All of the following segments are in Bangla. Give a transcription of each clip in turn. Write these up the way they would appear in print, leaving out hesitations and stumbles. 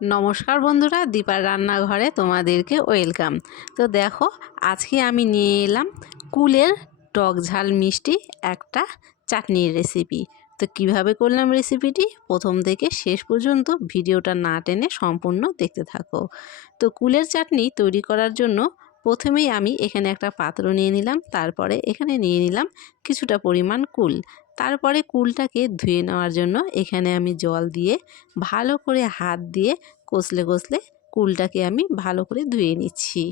নমস্কার বন্ধুরা, দীপার রান্নাঘরে তোমাদেরকে ওয়েলকাম। তো দেখো, আজকে আমি নিয়ে এলাম কুলের টক ঝাল মিষ্টি একটা চাটনির রেসিপি। তো কিভাবে করলাম রেসিপিটি, প্রথম থেকে শেষ পর্যন্ত ভিডিওটা না টেনে সম্পূর্ণ দেখতে থাকো। তো কুলের চাটনি তৈরি করার জন্য প্রথমেই আমি এখানে একটা পাত্র নিয়ে নিলাম, তারপরে এখানে নিয়ে নিলাম কিছুটা পরিমাণ কুল। তারপরে কুলটাকে ধুয়ে নেওয়ার জন্য এখানে আমি জল দিয়ে ভালো করে হাত দিয়ে কষলে কষলে কুলটাকে আমি ভালো করে ধুয়ে নিচ্ছি।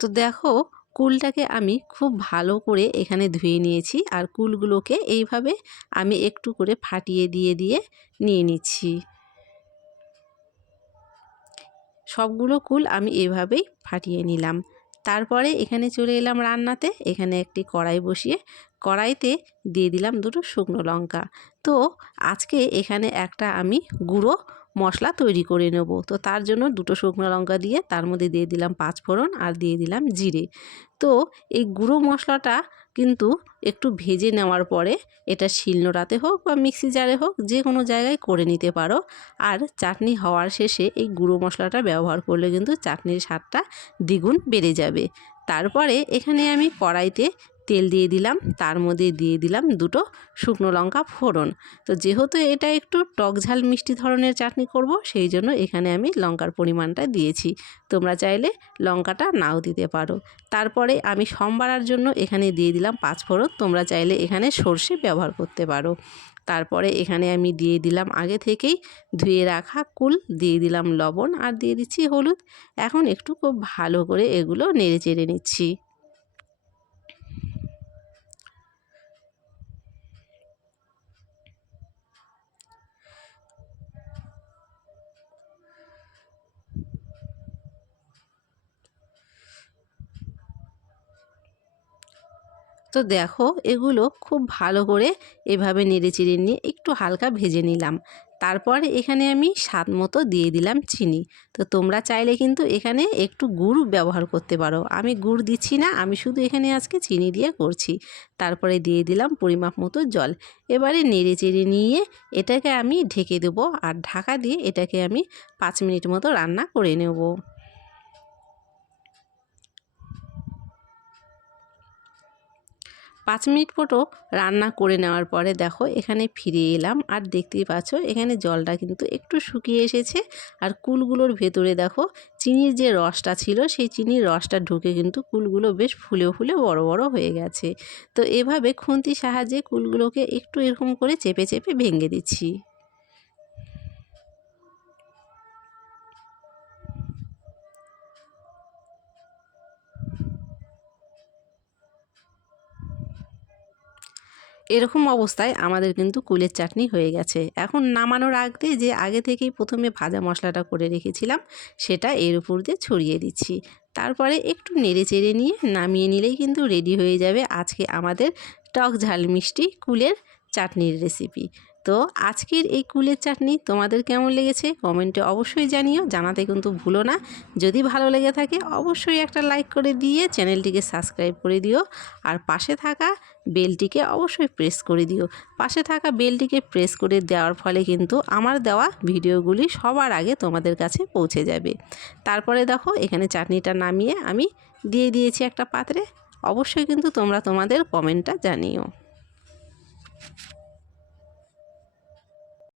তো দেখো, কুলটাকে আমি খুব ভালো করে এখানে ধুয়ে নিয়েছি, আর কুলগুলোকে এইভাবে আমি একটু করে ফাটিয়ে দিয়ে দিয়ে নিয়ে নিচ্ছি। সবগুলো কুল আমি এভাবেই ফাটিয়ে নিলাম। তারপরে এখানে চলে এলাম রান্নাতে। এখানে একটি কড়াই বসিয়ে কড়াইতে দিয়ে দিলাম দুটো শুকনো লঙ্কা। তো আজকে এখানে একটা আমি গুঁড়ো মশলা তৈরি করে নেব। তো তার জন্য দুটো শুকনো লঙ্কা দিয়ে তার মধ্যে দিয়ে দিলাম পাঁচফোড়ন আর দিয়ে দিলাম জিরে। তো এই গুঁড়ো মশলাটা কিন্তু একটু ভেজে নেওয়ার পরে এটা শিলনোড়াতে হোক বা মিক্সি জারে হোক, যে কোনো জায়গায় করে নিতে পারো। আর চাটনি হওয়ার শেষে এই গুঁড়ো মশলাটা ব্যবহার করলে কিন্তু চাটনির স্বাদটা দ্বিগুণ বেড়ে যাবে। তারপরে এখানে আমি কড়াইতে তেল দিয়ে দিলাম, তার মধ্যে দিয়ে দিলাম দুটো শুকনো লঙ্কা ফোড়ন। তো যেহেতু এটা একটু টক ঝাল মিষ্টি ধরনের চাটনি করব, সেই জন্য এখানে আমি লঙ্কার পরিমাণটা দিয়েছি। তোমরা চাইলে লঙ্কাটা নাও দিতে পারো। তারপরে আমি বাড়ার জন্য এখানে দিয়ে দিলাম পাঁচফোড়ন। তোমরা চাইলে এখানে সর্ষে ব্যবহার করতে পারো। তারপরে এখানে আমি দিয়ে দিলাম আগে থেকেই ধুয়ে রাখা কুল, দিয়ে দিলাম লবণ আর দিয়ে দিচ্ছি হলুদ। এখন একটু খুব ভালো করে এগুলো নেড়ে চেড়ে নিচ্ছি। তো দেখো, এগুলো খুব ভালো করে এভাবে নেড়ে চেড়ে নিয়ে একটু হালকা ভেজে নিলাম। তারপরে এখানে আমি স্বাদ মতো দিয়ে দিলাম চিনি। তো তোমরা চাইলে কিন্তু এখানে একটু গুড় ব্যবহার করতে পারো। আমি গুড় দিচ্ছি না, আমি শুধু এখানে আজকে চিনি দিয়ে করছি। তারপরে দিয়ে দিলাম পরিমাপ মতো জল। এবারে নেড়ে চেড়ে নিয়ে এটাকে আমি ঢেকে দেবো, আর ঢাকা দিয়ে এটাকে আমি 5 মিনিট মতো রান্না করে নেব। 5 মিনিট মতো রান্না করে নেওয়ার পরে দেখো, এখানে ফিরে এলাম, আর দেখতেই পাচ্ছ এখানে জলটা কিন্তু একটু শুকিয়ে এসেছে। আর কুলগুলোর ভেতরে দেখো চিনির যে রসটা ছিল, সেই চিনির রসটা ঢুকে কিন্তু কুলগুলো বেশ ফুলে ফুলে বড় বড় হয়ে গেছে। তো এভাবে খুন্তির সাহায্যে কুলগুলোকে একটু এরকম করে চেপে চেপে ভেঙে দিচ্ছি। এরকম অবস্থায় আমাদের কিন্তু কুলের চাটনি হয়ে গেছে। এখন নামানোর আগে যে আগে থেকেই প্রথমে ভাজা মশলাটা করে রেখেছিলাম, সেটা এর উপর দিয়ে ছড়িয়ে দিচ্ছি। তারপরে একটু নেড়ে চেড়ে নিয়ে নামিয়ে নিলেই কিন্তু রেডি হয়ে যাবে আজকে আমাদের টক ঝাল মিষ্টি কুলের চাটনির রেসিপি। তো আজকের এই কুলের চাটনি তোমাদের কেমন লেগেছে কমেন্টে অবশ্যই জানিও, জানাতে কিন্তু ভুলো না। যদি ভালো লেগে থাকে অবশ্যই একটা লাইক করে দিয়ে চ্যানেলটিকে সাবস্ক্রাইব করে দিও, আর পাশে থাকা বেলটিকে অবশ্যই প্রেস করে দিও। পাশে থাকা বেলটিকে প্রেস করে দেওয়ার ফলে কিন্তু আমার দেওয়া ভিডিওগুলি সবার আগে তোমাদের কাছে পৌঁছে যাবে। তারপরে দেখো, এখানে চাটনিটা নামিয়ে আমি দিয়ে দিয়েছি একটা পাত্রে। অবশ্যই কিন্তু তোমরা তোমাদের কমেন্টটা জানিও।